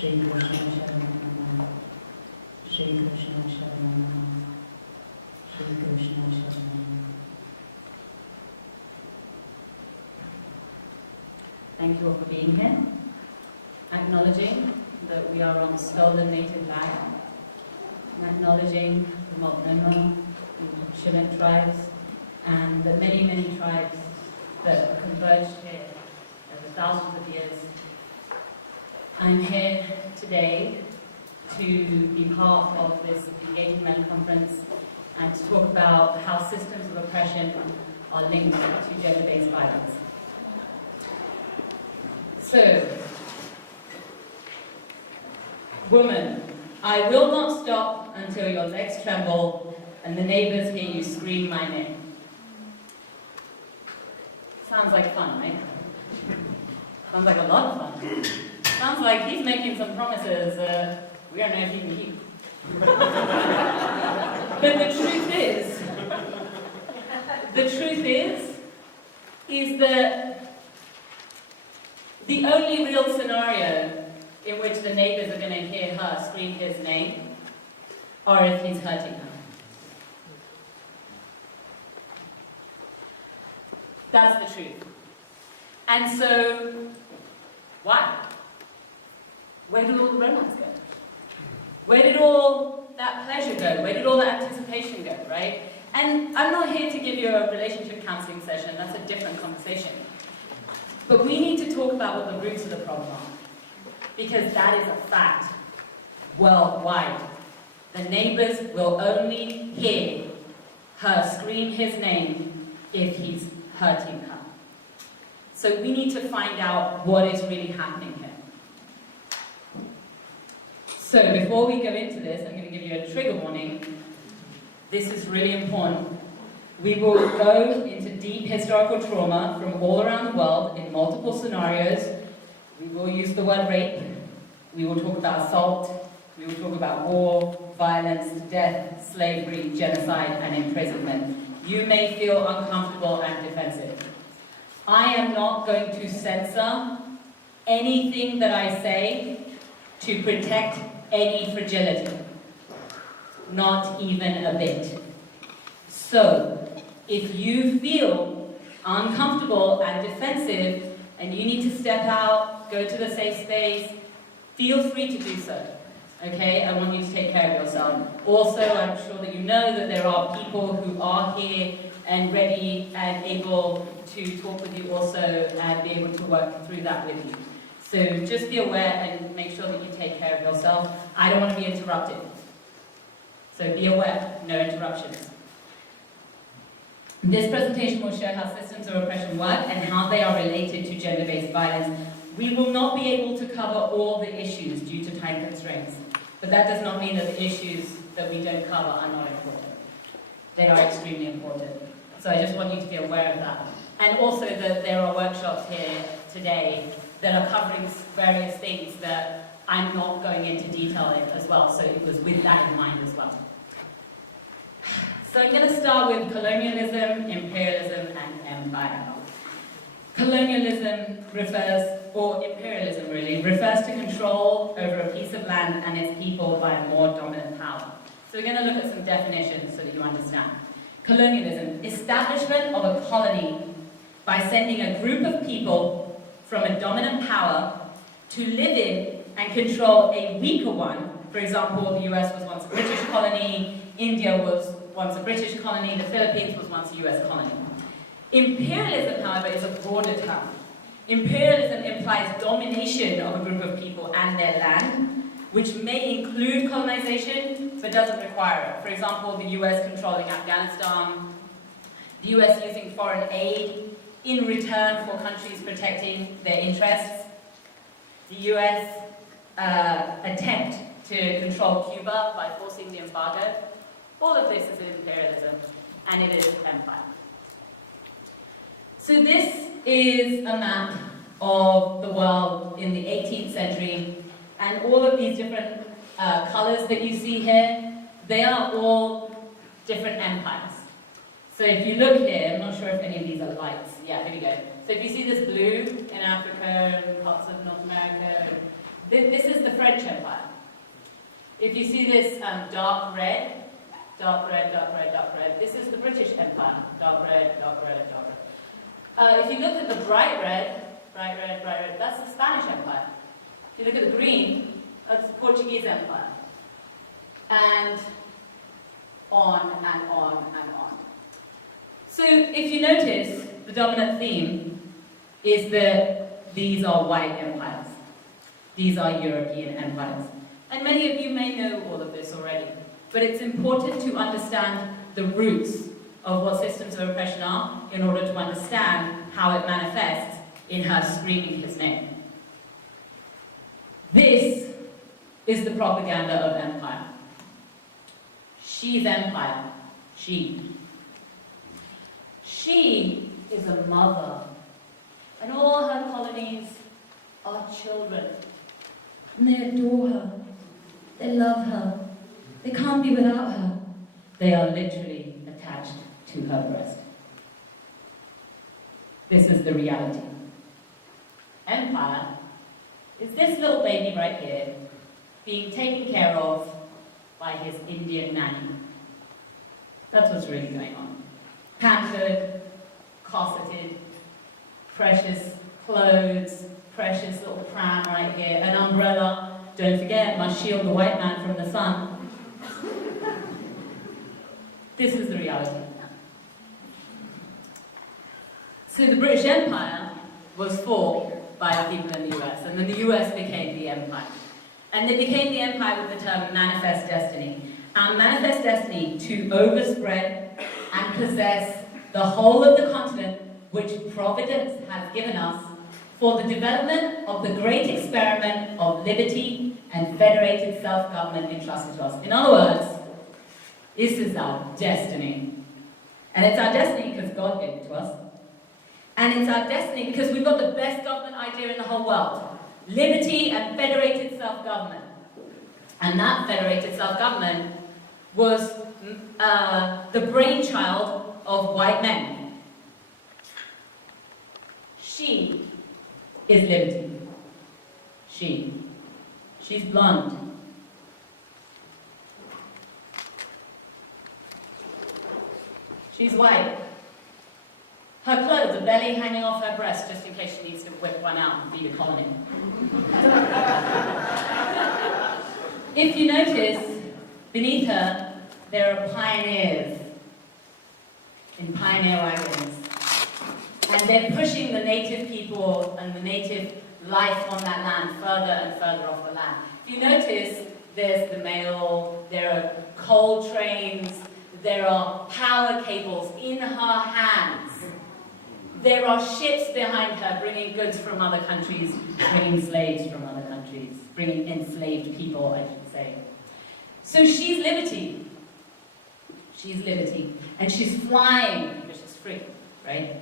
Shri Krishna Sharanam, Shri Krishna Sharanam, Shri Krishna Sharanam. Thank you all for being here. Acknowledging that we are on stolen native land, and acknowledging the Multnomah, the Chinook tribes, and the many, many tribes that converged here over thousands of years. I'm here today to be part of this Engaging Men conference and to talk about how systems of oppression are linked to gender-based violence. So, woman, I will not stop until your legs tremble and the neighbors hear you scream my name. Sounds like fun, right? Sounds like a lot of fun. Sounds like he's making some promises we don't know if he can keep. But the truth is that the only real scenario in which the neighbors are going to hear her scream his name are if he's hurting her. That's the truth. And so, why? Where did all the romance go? Where did all that pleasure go? Where did all that anticipation go, right? And I'm not here to give you a relationship counseling session, that's a different conversation. But we need to talk about what the roots of the problem are. Because that is a fact worldwide. The neighbors will only hear her scream his name if he's hurting her. So we need to find out what is really happening here. So before we go into this, I'm going to give you a trigger warning. This is really important. We will go into deep historical trauma from all around the world in multiple scenarios. We will use the word rape. We will talk about assault. We will talk about war, violence, death, slavery, genocide, and imprisonment. You may feel uncomfortable and defensive. I am not going to censor anything that I say to protect any fragility. Not even a bit. So, if you feel uncomfortable and defensive and you need to step out, go to the safe space, feel free to do so. Okay, I want you to take care of yourself. Also, I'm sure that you know that there are people who are here and ready and able to talk with you also and be able to work through that with you. So just be aware and make sure that you take care of yourself. I don't want to be interrupted. So be aware, no interruptions. This presentation will show how systems of oppression work and how they are related to gender-based violence. We will not be able to cover all the issues due to time constraints, but that does not mean that the issues that we don't cover are not important. They are extremely important. So I just want you to be aware of that. And also that there are workshops here today that are covering various things that I'm not going into detail in as well, so it was with that in mind as well. So I'm going to start with colonialism, imperialism, and empire. Colonialism refers, or imperialism really, refers to control over a piece of land and its people by a more dominant power. So we're going to look at some definitions so that you understand. Colonialism, establishment of a colony by sending a group of people from a dominant power to live in and control a weaker one. For example, the US was once a British colony, India was once a British colony, the Philippines was once a US colony. Imperialism, however, is a broader term. Imperialism implies domination of a group of people and their land, which may include colonization, but doesn't require it. For example, the US controlling Afghanistan, the US using foreign aid in return for countries protecting their interests, the US attempt to control Cuba by forcing the embargo. All of this is imperialism, and it is empire. So this is a map of the world in the 18th century, and all of these different colors that you see here, they are all different empires. So if you look here, I'm not sure if any of these are lights. Yeah, here we go. So if you see this blue in Africa and parts of North America, This is the French Empire. If you see this dark red, dark red, dark red, dark red, this is the British Empire. Dark red, dark red, dark red. If you look at the bright red, that's the Spanish Empire. If you look at the green, that's the Portuguese Empire. And on and on and on. So if you notice, the dominant theme is that these are white empires. These are European empires. And many of you may know all of this already, but it's important to understand the roots of what systems of oppression are in order to understand how it manifests in her screaming his name. This is the propaganda of empire. She's empire. She is a mother, and all her colonies are children. And they adore her. They love her. They can't be without her. They are literally attached to her breast. This is the reality. Empire is this little baby right here being taken care of by his Indian nanny. That's what's really going on. Pampered, corseted, precious clothes, precious little pram right here, an umbrella, don't forget, must shield the white man from the sun. This is the reality. So the British Empire was fought by the people in the US, and then the US became the empire. And they became the empire with the term manifest destiny. Our manifest destiny to overspread and possess the whole of the continent which Providence has given us for the development of the great experiment of liberty and federated self-government entrusted to us. In other words, this is our destiny. And it's our destiny because God gave it to us. And it's our destiny because we've got the best government idea in the whole world. Liberty and federated self-government. And that federated self-government was the brainchild of white men. She is liberty. She's blonde. She's white. Her clothes are barely hanging off her breast just in case she needs to whip one out and feed a colony. If you notice, beneath her, there are pioneers in pioneer wagons. And they're pushing the native people and the native life on that land further and further off the land. If you notice, there's the mail, there are coal trains, there are power cables in her hands. There are ships behind her bringing goods from other countries, bringing slaves from other countries, bringing enslaved people, I should say. So she's liberty. She's liberty. And she's flying, because she's free, right?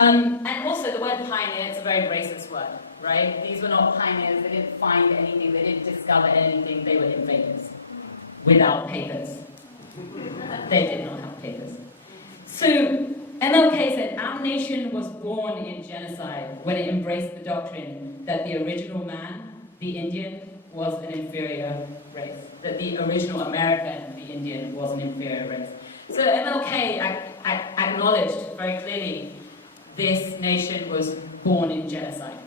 And also the word pioneer, it's a very racist word, right? These were not pioneers, they didn't find anything, they didn't discover anything, they were invaders. Without papers. They did not have papers. So MLK said, our nation was born in genocide when it embraced the doctrine that the original man, the Indian, was an inferior race. That the original American, the Indian, was an inferior race. So MLK acknowledged very clearly this nation was born in genocide.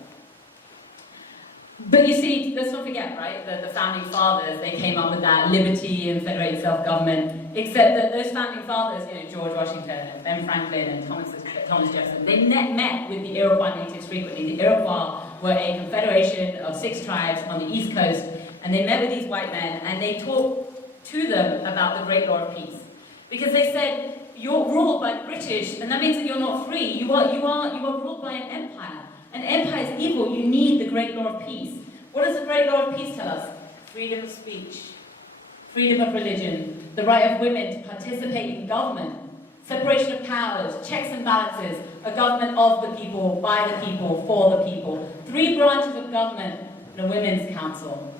But you see, let's not forget, right, that the founding fathers, they came up with that liberty and federated self-government, except that those founding fathers, George Washington and Ben Franklin and Thomas Jefferson, they met with the Iroquois natives frequently. The Iroquois were a confederation of 6 tribes on the East Coast, and they met with these white men, and they talked to them about the Great Law of Peace. Because they said, you're ruled by the British, and that means that you're not free. You are ruled by an empire. An empire is evil. You need the Great Law of Peace. What does the Great Law of Peace tell us? Freedom of speech, freedom of religion, the right of women to participate in government, separation of powers, checks and balances, a government of the people, by the people, for the people, 3 branches of government, and a women's council.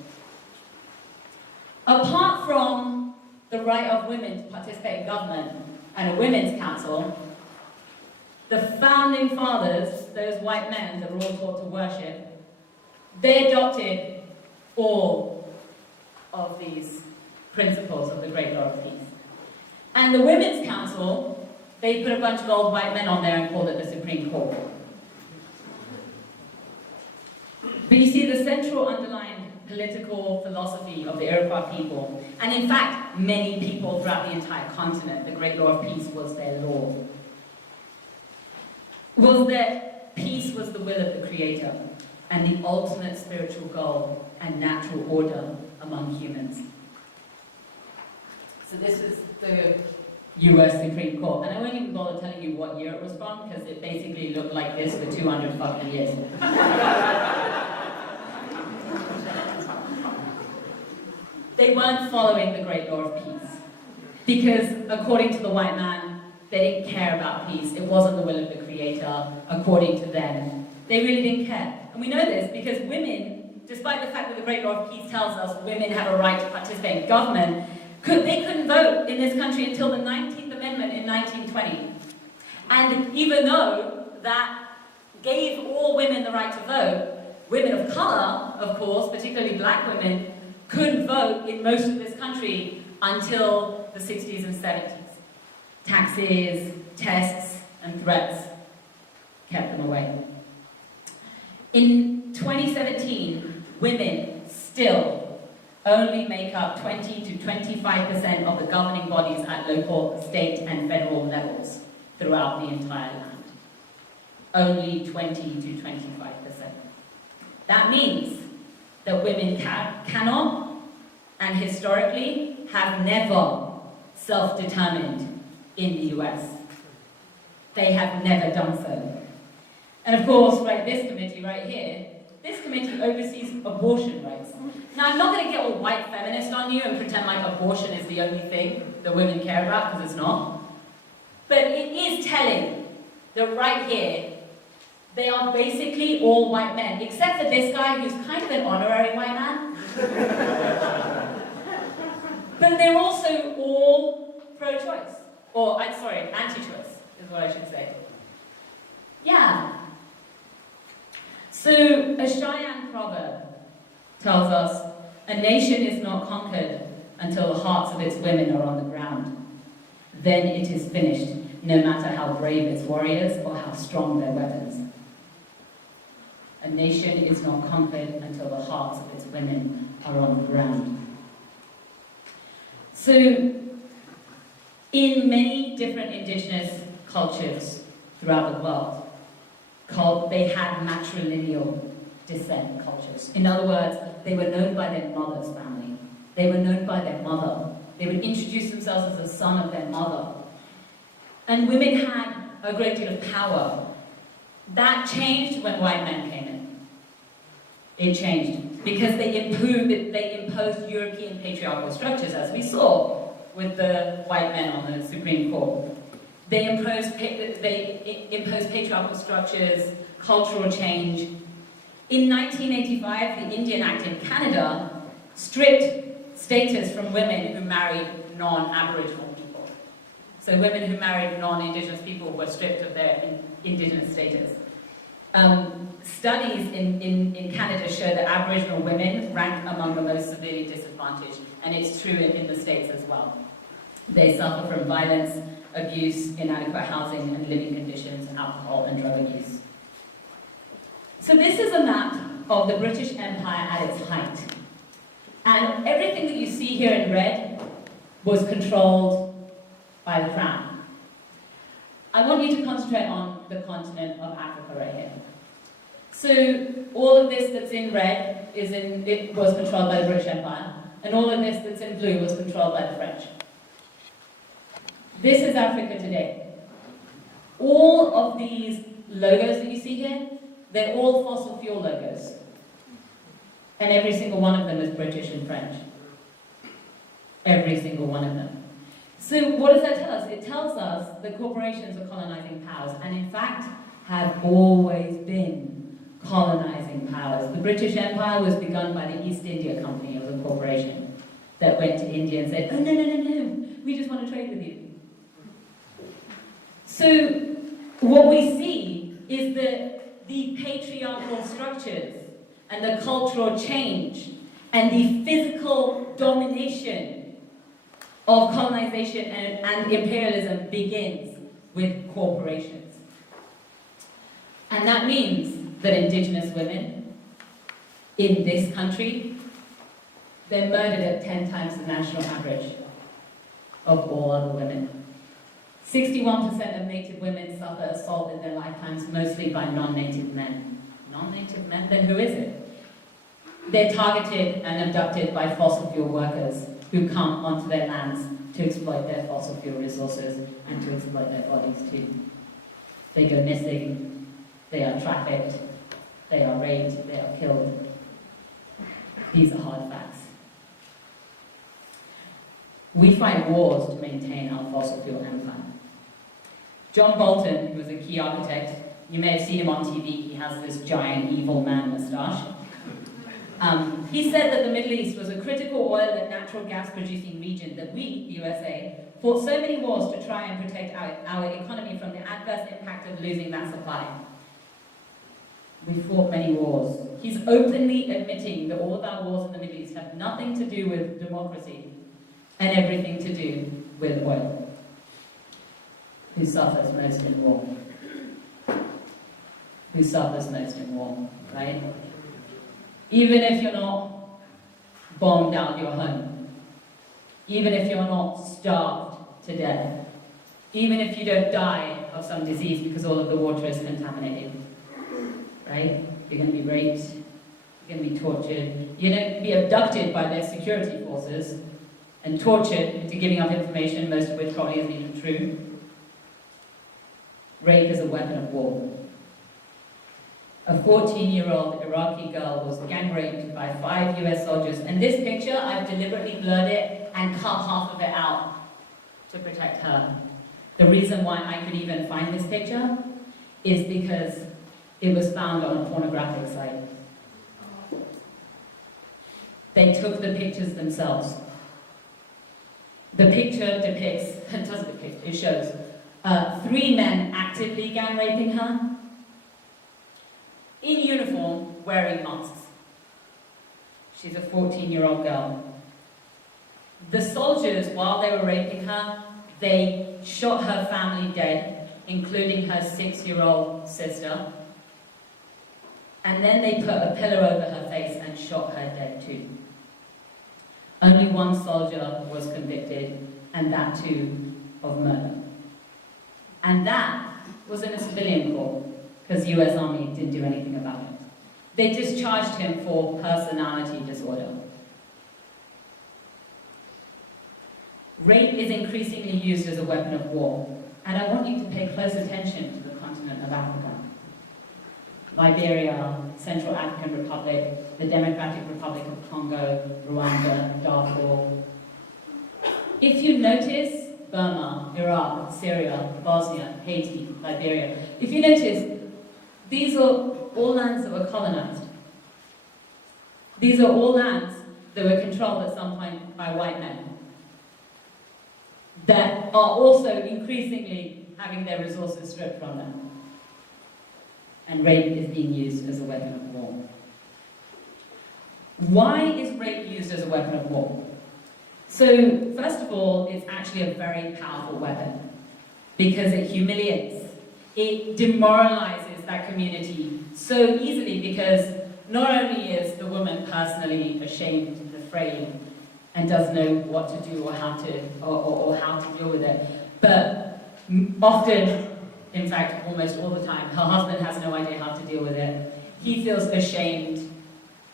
Apart from the right of women to participate in government and a women's council, the founding fathers, those white men that were all taught to worship, they adopted all of these principles of the Great Law of Peace. And the Women's Council, they put a bunch of old white men on there and called it the Supreme Court. But you see, the central underlying political philosophy of the Iroquois people, and in fact, many people throughout the entire continent, the Great Law of Peace was their law, was that peace was the will of the Creator and the ultimate spiritual goal and natural order among humans. So this is the US Supreme Court, and I won't even bother telling you what year it was from, because it basically looked like this for 200 fucking years. They weren't following the Great Law of Peace, because according to the white man, they didn't care about peace. It wasn't the will of the Creator, according to them. They really didn't care. And we know this because women, despite the fact that the Great Law of Peace tells us women have a right to participate in government, they couldn't vote in this country until the 19th Amendment in 1920. And even though that gave all women the right to vote, women of color, of course, particularly black women, couldn't vote in most of this country until the 60s and 70s. Taxes, tests, and threats kept them away. In 2017, women still only make up 20 to 25% of the governing bodies at local, state, and federal levels throughout the entire land. Only 20 to 25%. That means that women cannot, and historically have never self-determined in the US. They have never done so. And of course, right, this committee right here, this committee oversees abortion rights. Now, I'm not going to get all white feminist on you and pretend like abortion is the only thing that women care about, because it's not. But it is telling that right here, they are basically all white men, except for this guy who's kind of an honorary white man. But they're also all pro-choice. Or, I'm sorry, anti-choice is what I should say. Yeah. So, a Cheyenne proverb tells us, a nation is not conquered until the hearts of its women are on the ground. Then it is finished, no matter how brave its warriors or how strong their weapons. A nation is not conquered until the hearts of its women are on the ground. So, in many different indigenous cultures throughout the world, they had matrilineal descent cultures. In other words, they were known by their mother's family. They were known by their mother. They would introduce themselves as the son of their mother. And women had a great deal of power. That changed when white men came in. It changed because they imposed European patriarchal structures, as we saw with the white men on the Supreme Court. They imposed patriarchal structures, cultural change. In 1985, the Indian Act in Canada stripped status from women who married non-Aboriginal people. So women who married non-Indigenous people were stripped of their Indigenous status. Studies in Canada show that Aboriginal women rank among the most severely disadvantaged, and it's true in the States as well. They suffer from violence, abuse, inadequate housing and living conditions, alcohol and drug abuse. So this is a map of the British Empire at its height. And everything that you see here in red was controlled by the Crown. I want you to concentrate on the continent of Africa right here. So all of this that's in red it was controlled by the British Empire, and all of this that's in blue was controlled by the French. This is Africa today. All of these logos that you see here, they're all fossil fuel logos. And every single one of them is British and French. Every single one of them. So what does that tell us? It tells us that corporations are colonizing powers, and in fact have always been colonizing powers. The British Empire was begun by the East India Company. It was a corporation that went to India and said, oh, no, we just want to trade with you. So what we see is that the patriarchal structures and the cultural change and the physical domination of colonization and imperialism begins with corporations. And that means that Indigenous women in this country, they're murdered at 10 times the national average of all other women. 61% of Native women suffer assault in their lifetimes, mostly by non-Native men. Non-Native men? Then who is it? They're targeted and abducted by fossil fuel workers who come onto their lands to exploit their fossil fuel resources and to exploit their bodies too. They go missing, they are trafficked, they are raped, they are killed. These are hard facts. We fight wars to maintain our fossil fuel empire. John Bolton, who was a key architect, you may have seen him on TV, he has this giant evil man moustache. He said that the Middle East was a critical oil and natural gas producing region that we, the USA, fought so many wars to try and protect our economy from the adverse impact of losing that supply. We fought many wars. He's openly admitting that all of our wars in the Middle East have nothing to do with democracy and everything to do with oil. Who suffers most in war? Who suffers most in war, right? Even if you're not bombed out your home, even if you're not starved to death, even if you don't die of some disease because all of the water is contaminated, right? You're going to be raped, you're going to be tortured, you're going to be abducted by their security forces and tortured into giving up information, most of which probably isn't even true. Rape is a weapon of war. A 14-year-old Iraqi girl was gang raped by 5 US soldiers. And this picture, I've deliberately blurred it and cut half of it out to protect her. The reason why I could even find this picture is because it was found on a pornographic site. They took the pictures themselves. The picture depicts, it doesn't depict, it shows 3 men actively gang raping her, in uniform, wearing masks. She's a 14-year-old girl. The soldiers, while they were raping her, they shot her family dead, including her 6-year-old sister, and then they put a pillow over her face and shot her dead too. Only one soldier was convicted, and that too of murder. And that was in a civilian court, because the US Army didn't do anything about it. They discharged him for personality disorder. Rape is increasingly used as a weapon of war, and I want you to pay close attention to the continent of Africa. Liberia, Central African Republic, the Democratic Republic of Congo, Rwanda, Darfur. If you notice, Burma, Iraq, Syria, Bosnia, Haiti, Liberia, if you notice, these are all lands that were colonized. These are all lands that were controlled at some point by white men that are also increasingly having their resources stripped from them. And rape is being used as a weapon of war. Why is rape used as a weapon of war? So, first of all, it's actually a very powerful weapon because it humiliates, it demoralizes that community so easily, because not only is the woman personally ashamed and afraid and doesn't know what to do or how to deal with it, but often, in fact almost all the time, her husband has no idea how to deal with it. He feels ashamed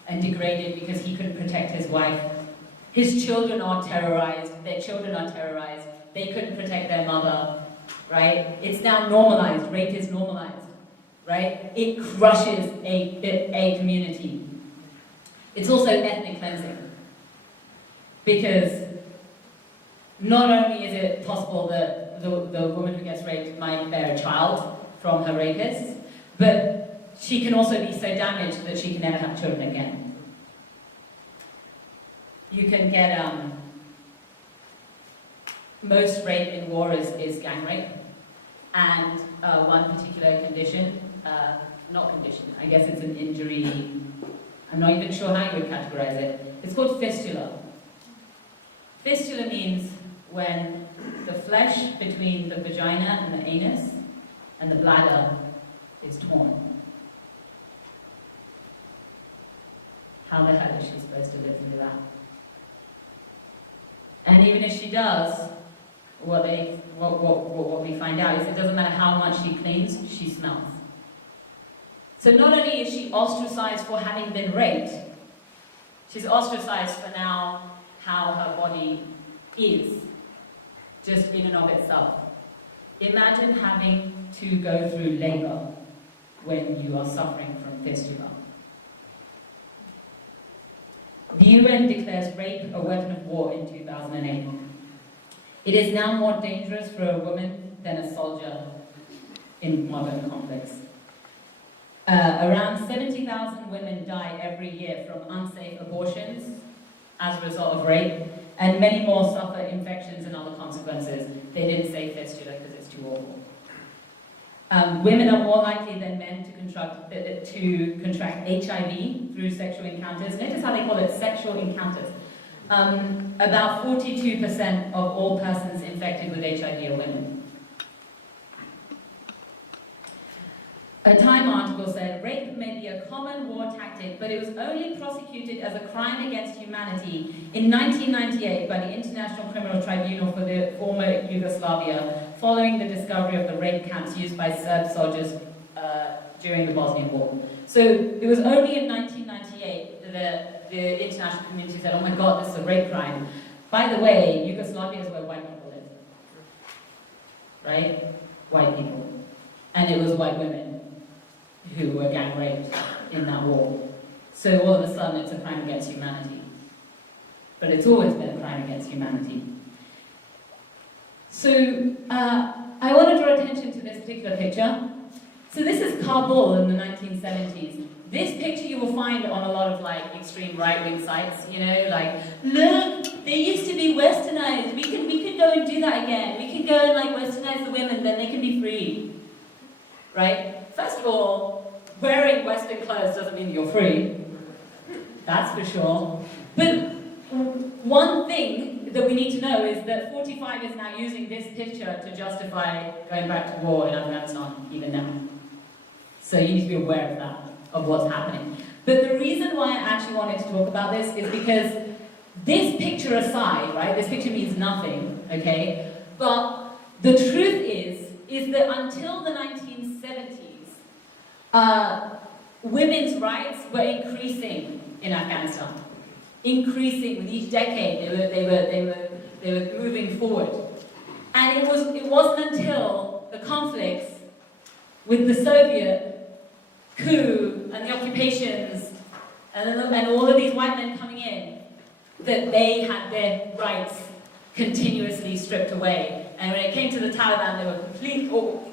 and degraded because he couldn't protect his wife. His children are terrorized, their children are terrorized, they couldn't protect their mother, right? It's now normalized, rape is normalized. Right? It crushes a community. It's also ethnic cleansing. Because not only is it possible that the woman who gets raped might bear a child from her rapist, but she can also be so damaged that she can never have children again. You can get, most rape in war is gang rape, and one particular condition, I guess it's an injury, I'm not even sure how you would categorize it. It's called fistula. Fistula means when the flesh between the vagina and the anus and the bladder is torn. How the hell is she supposed to live through that? And even if she does, what we find out is it doesn't matter how much she cleans, she smells. So not only is she ostracized for having been raped, she's ostracized for now how her body is, just in and of itself. Imagine having to go through labor when you are suffering from fistula. The UN declares rape a weapon of war in 2008. It is now more dangerous for a woman than a soldier in modern conflicts. Around 70,000 women die every year from unsafe abortions as a result of rape, and many more suffer infections and other consequences. They didn't say fistula because it's too awful. Women are more likely than men to contract HIV through sexual encounters. Notice how they call it sexual encounters. About 42% of all persons infected with HIV are women. A Time article said, rape may be a common war tactic, but it was only prosecuted as a crime against humanity in 1998 by the International Criminal Tribunal for the former Yugoslavia, following the discovery of the rape camps used by Serb soldiers during the Bosnian War. So it was only in 1998 that the international community said, oh my God, this is a rape crime. By the way, Yugoslavia is where white people live. Right? White people. And it was white women who were gang raped in that war. So all of a sudden it's a crime against humanity. But it's always been a crime against humanity. So I want to draw attention to this particular picture. So this is Kabul in the 1970s. This picture you will find on a lot of like extreme right-wing sites, you know, like, look, they used to be westernized. We could go and do that again. We can go and like westernize the women, then they can be free. Right? First of all, wearing Western clothes doesn't mean you're free. That's for sure. But one thing that we need to know is that 45 is now using this picture to justify going back to war in Afghanistan, even now. So you need to be aware of that, of what's happening. But the reason why I actually wanted to talk about this is because this picture aside, right, this picture means nothing, okay? But the truth is that until the 1970s, women's rights were increasing in Afghanistan. Increasing with each decade, they were moving forward. And it wasn't until the conflicts with the Soviet coup and the occupations and all of these white men coming in that they had their rights continuously stripped away. And when it came to the Taliban,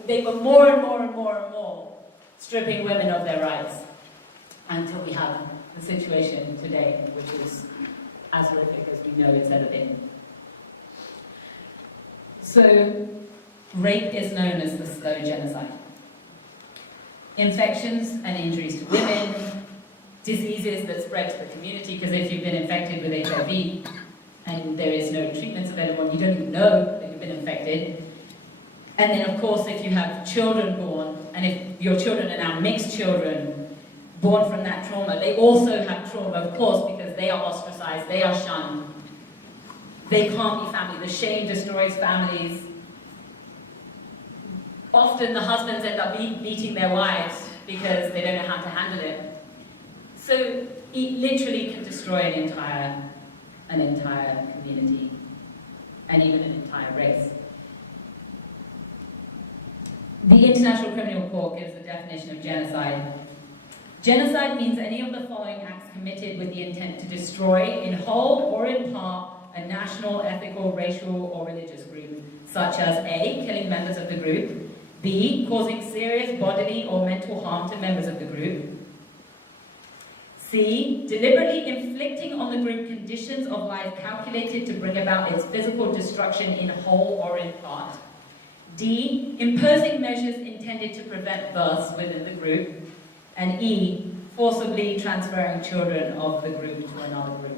they were more and more stripping women of their rights until we have the situation today, which is as horrific as we know it's ever been. So, rape is known as the slow genocide. Infections and injuries to women, diseases that spread to the community, because if you've been infected with HIV and there is no treatments available and you don't even know that you've been infected, and then of course if you have children born, and if your children are now mixed children born from that trauma, they also have trauma, of course, because they are ostracized, they are shunned, they can't be family, the shame destroys families. Often the husbands end up beating their wives because they don't know how to handle it. So it literally can destroy an entire community and even an entire race. The International Criminal Court gives a definition of genocide. Genocide means any of the following acts committed with the intent to destroy, in whole or in part, a national, ethical, racial, or religious group, such as A, killing members of the group, B, causing serious bodily or mental harm to members of the group, C, deliberately inflicting on the group conditions of life calculated to bring about its physical destruction in whole or in part, D, imposing measures intended to prevent births within the group, and E, forcibly transferring children of the group to another group.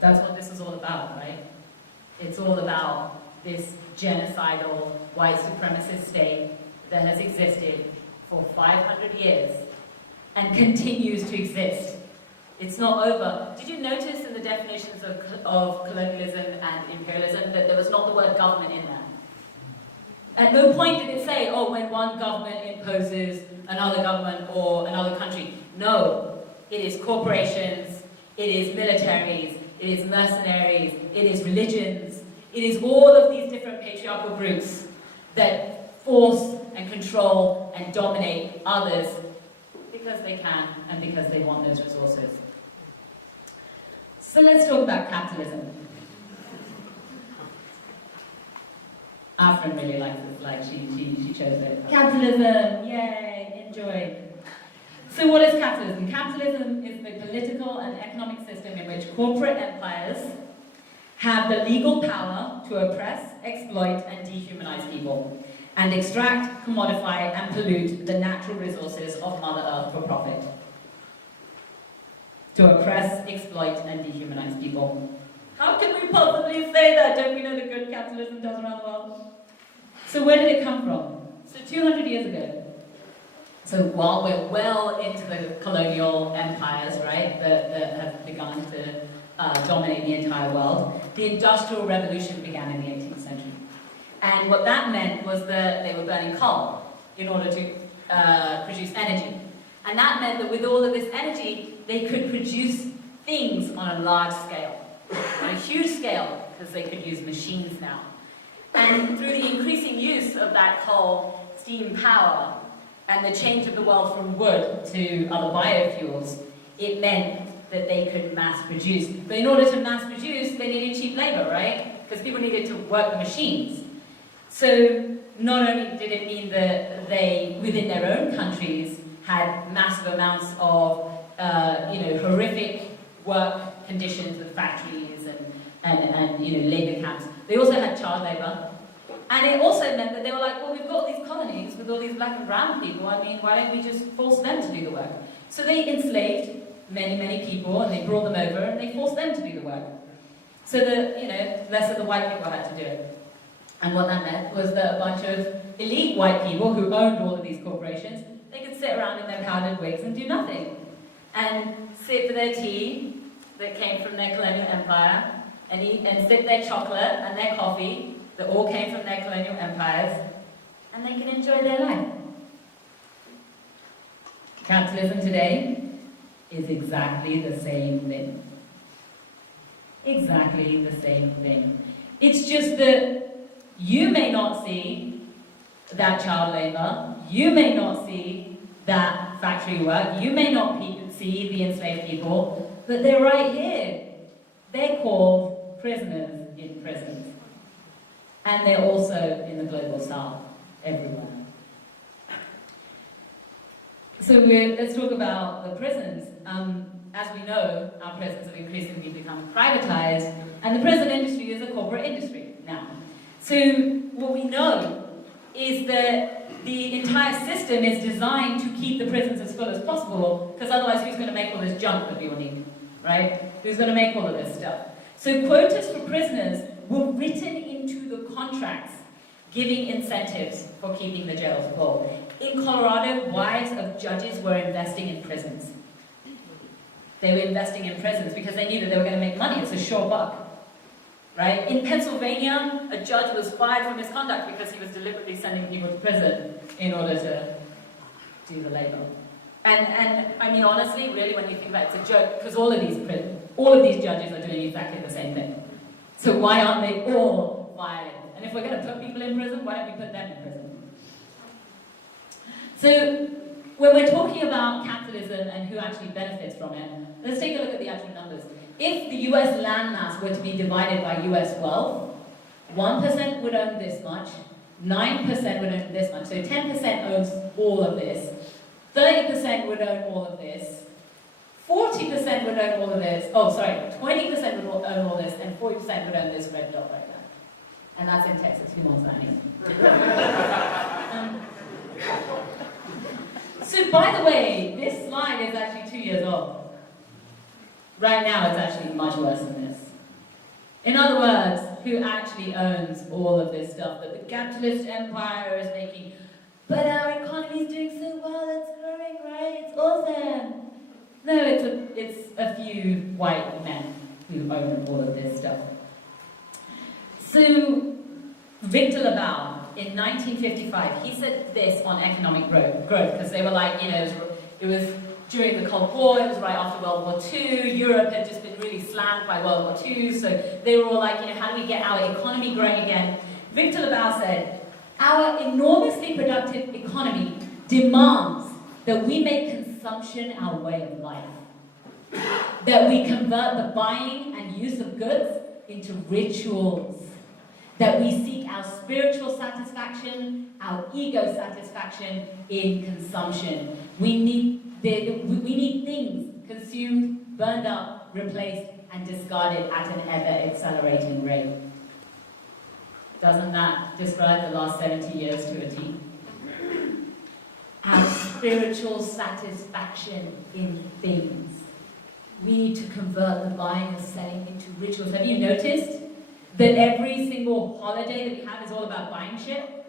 That's what this is all about, right? It's all about this genocidal white supremacist state that has existed for 500 years and continues to exist. It's not over. Did you notice in the definitions of colonialism and imperialism that there was not the word government in there? At no point did it say, oh, when one government imposes another government or another country. No, it is corporations, it is militaries, it is mercenaries, it is religions, it is all of these different patriarchal groups that force and control and dominate others because they can and because they want those resources. So let's talk about capitalism. Afrin really likes this slide, she chose it. Capitalism, yay, enjoy. So what is capitalism? Capitalism is the political and economic system in which corporate empires have the legal power to oppress, exploit, and dehumanize people, and extract, commodify, and pollute the natural resources of Mother Earth for profit. To oppress, exploit, and dehumanize people. How can we possibly say that? Don't we know the good capitalism does around the world? So where did it come from? So 200 years ago. So while we're well into the colonial empires, right, that have begun to dominate the entire world, the Industrial Revolution began in the 18th century. And what that meant was that they were burning coal in order to produce energy. And that meant that with all of this energy, they could produce things on a large scale, on a huge scale, because they could use machines now. And through the increasing use of that coal, steam power, and the change of the world from wood to other biofuels, it meant that they could mass produce. But in order to mass produce, they needed cheap labor, right? Because people needed to work the machines. So not only did it mean that they, within their own countries, had massive amounts of horrific work conditions with factories and labor camps. They also had child labor. And it also meant that they were like, well, we've got these colonies with all these black and brown people. I mean, why don't we just force them to do the work? So they enslaved many, many people, and they brought them over, and they forced them to do the work. So that, less of the white people had to do it. And what that meant was that a bunch of elite white people who owned all of these corporations, they could sit around in their powdered wigs and do nothing. And sit for their tea that came from their colonial empire, and eat and sip their chocolate and their coffee that all came from their colonial empires, and they can enjoy their life. Capitalism today is exactly the same thing. Exactly the same thing. It's just that you may not see that child labor, you may not see that factory work, you may not see the enslaved people, but they're right here. They're called prisoners in prisons. And they're also in the global south, everywhere. So let's talk about the prisons. As we know, our prisons have increasingly become privatized, and the prison industry is a corporate industry now. So what we know is that the entire system is designed to keep the prisons as full as possible, because otherwise who's going to make all this junk that we all need, right? Who's going to make all of this stuff? So quotas for prisoners were written into the contracts, giving incentives for keeping the jails full. In Colorado, wives of judges were investing in prisons. They were investing in prisons because they knew that they were going to make money. It's a sure buck, right? In Pennsylvania, a judge was fired for misconduct because he was deliberately sending people to prison in order to do the labor. And I mean, honestly, really, when you think about it, it's a joke, because all of these judges are doing exactly the same thing. So why aren't they all violent? And if we're going to put people in prison, why don't we put them in prison? So when we're talking about capitalism and who actually benefits from it, let's take a look at the actual numbers. If the US landmass were to be divided by US wealth, 1% would own this much, 9% would own this much, so 10% owns all of this, 30% would own all of this, 40% would own all of this, 20% would own all this, and 40% would own this red dot right there. And that's in Texas, who wants that anyway? So by the way, this slide is actually 2 years old. Right now it's actually much worse than this. In other words, who actually owns all of this stuff that the capitalist empire is making? But our economy is doing so well, it's growing, right? It's awesome. No, it's a few white men who own all of this stuff. So, Victor Laval, in 1955, he said this on economic growth, because they were like, you know, it was during the Cold War, it was right after World War II, Europe had just been really slammed by World War II, so they were all like, you know, how do we get our economy growing again? Victor Laval said, our enormously productive economy demands that we make consumption our way of life. That we convert the buying and use of goods into rituals. That we seek our spiritual satisfaction, our ego satisfaction in consumption. We need things consumed, burned up, replaced, and discarded at an ever-accelerating rate. Doesn't that describe the last 70 years to a T? Our spiritual satisfaction in things. We need to convert the buying and selling into rituals. Have you noticed that every single holiday that we have is all about buying shit?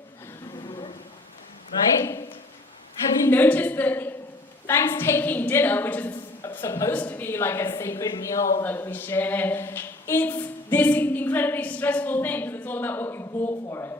Right? Have you noticed that Thanksgiving dinner, which is supposed to be like a sacred meal that we share, it's this incredibly stressful thing because it's all about what you bought for it.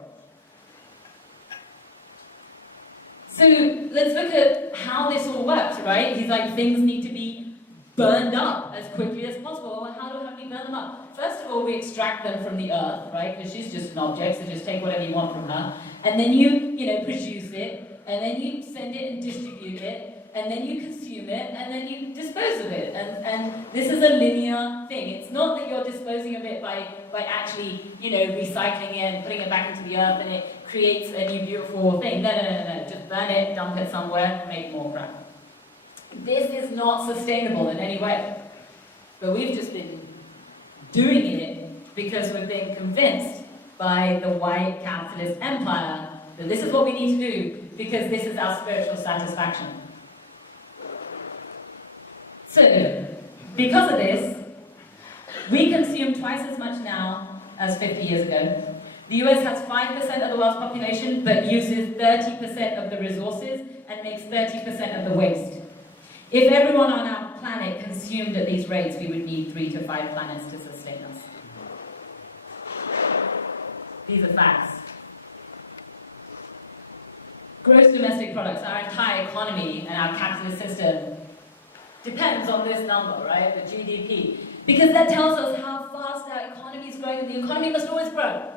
So let's look at how this all works, right? He's like, things need to be burned up as quickly as possible. Well, how do we burn them up? First of all, we extract them from the earth, right? Because she's just an object, so just take whatever you want from her. And then you produce it, and then you send it and distribute it, and then you consume it, and then you dispose of it. And this is a linear thing. It's not that you're disposing of it by actually, recycling it and putting it back into the earth and it creates a new beautiful thing. No. Just burn it, dump it somewhere, make more crap. This is not sustainable in any way. But we've just been doing it because we've been convinced by the white capitalist empire that this is what we need to do because this is our spiritual satisfaction. So, because of this, we consume twice as much now as 50 years ago. The US has 5% of the world's population, but uses 30% of the resources and makes 30% of the waste. If everyone on our planet consumed at these rates, we would need 3 to 5 planets to sustain us. These are facts. Gross domestic products, our entire economy and our capitalist system depends on this number, right? The GDP. Because that tells us how fast our economy is growing, and the economy must always grow.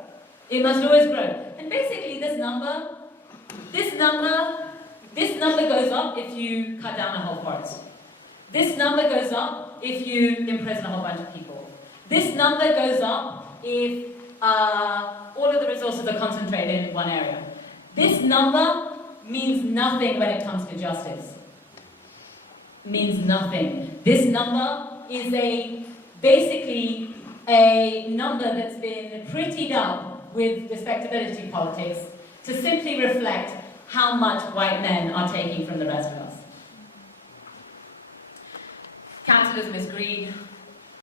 It must always grow. And basically this number goes up if you cut down a whole forest. This number goes up if you imprison a whole bunch of people. This number goes up if all of the resources are concentrated in one area. This number means nothing when it comes to justice. Means nothing. This number is basically a number that's been prettied up with respectability politics to simply reflect how much white men are taking from the rest of us. Capitalism is greed,